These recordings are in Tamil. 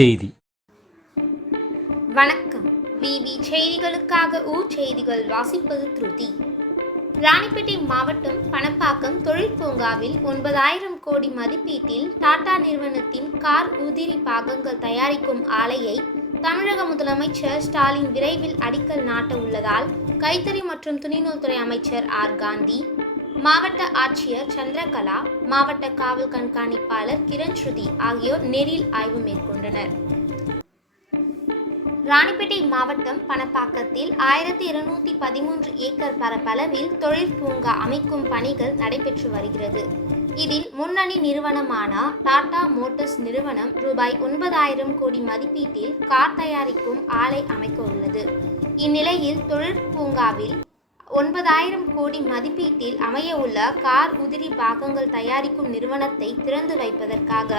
செய்தி. வணக்கம். விவி செய்திகளுக்காக செய்திகள் வாசிப்பது திருதி. ராணிப்பேட்டை மாவட்டம் பணப்பாக்கம் தொழில் பூங்காவில் 9,000 கோடி மதிப்பீட்டில் டாடா நிறுவனத்தின் கார் உதிரி பாகங்கள் தயாரிக்கும் ஆலையை தமிழக முதலமைச்சர் ஸ்டாலின் விரைவில் அடிக்கல் நாட்ட உள்ளதால் கைத்தறி மற்றும் துணிநூல்துறை அமைச்சர் ஆர் காந்தி, மாவட்ட ஆட்சியர் சந்திரகலா, மாவட்ட காவல் கண்காணிப்பாளர் கிரண் ஸ்ருதி ஆகியோர் நேரில் ஆய்வு மேற்கொண்டனர். ராணிப்பேட்டை மாவட்டம் பணப்பாக்கத்தில் 1213 ஏக்கர் பரப்பளவில் தொழில் பூங்கா அமைக்கும் பணிகள் நடைபெற்று வருகிறது. இதில் முன்னணி நிறுவனமான டாடா மோட்டார்ஸ் நிறுவனம் ரூபாய் 9,000 கோடி மதிப்பீட்டில் கார் தயாரிக்கும் ஆலை அமைக்க உள்ளது. இந்நிலையில் தொழில் பூங்காவில் 9,000 கோடி மதிப்பீட்டில் அமைய உள்ள கார் உதிரி பாகங்கள் தயாரிக்கும் நிறுவனத்தை திறந்து வைப்பதற்காக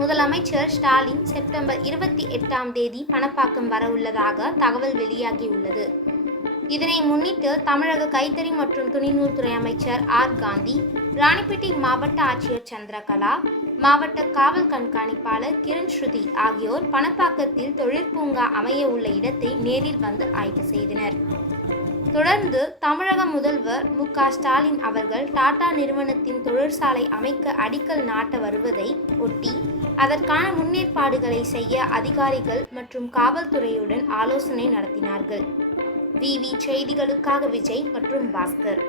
முதலமைச்சர் ஸ்டாலின் செப்டம்பர் 28ஆம் தேதி பணப்பாக்கம் வரவுள்ளதாக தகவல் வெளியாகியுள்ளது. இதனை முன்னிட்டு தமிழக கைத்தறி மற்றும் துணிநூல்துறை அமைச்சர் ஆர் காந்தி, ராணிப்பேட்டை மாவட்ட ஆட்சியர் சந்திரகலா, மாவட்ட காவல் கண்காணிப்பாளர் கிரண் ஸ்ருதி ஆகியோர் பணப்பாக்கத்தில் தொழிற்பூங்கா அமைய உள்ள இடத்தை நேரில் வந்து ஆய்வு செய்தனர். தொடர்ந்து தமிழக முதல்வர் மு.க.ஸ்டாலின் அவர்கள் டாடா நிறுவனத்தின் தொழிற்சாலை அமைக்க அடிக்கல் நாட்ட வருவதை ஒட்டி அதற்கான முன்னேற்பாடுகளை செய்ய அதிகாரிகள் மற்றும் காவல்துறையுடன் ஆலோசனை நடத்தினார்கள். விவி செய்திகளுக்காக விஜய் மற்றும் பாஸ்கர்.